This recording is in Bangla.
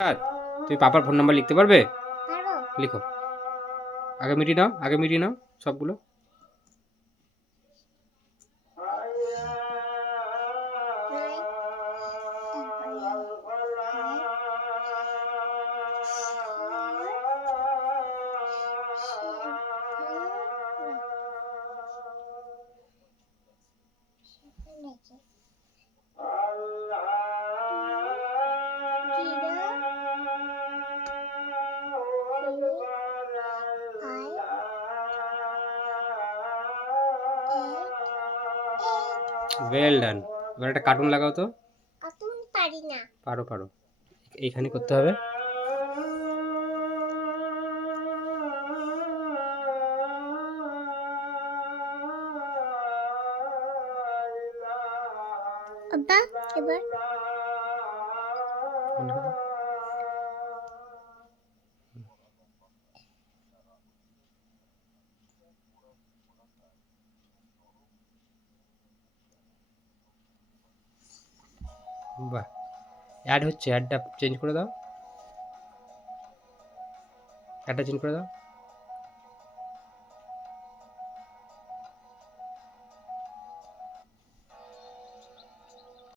আর তুমি পাপার ফোন নাম্বার লিখতে পারবে? পারবো। লিখো। আগে মিটিয়ে নাও সবগুলো। Well done. এবার একটা কার্টুন লাগাও তো। কার্টুন পারি না। পারো। এইখানে করতে হবে। আব্বা এবার বাহ, অ্যাড হচ্ছে, অ্যাডটা চেঞ্জ করে দাও।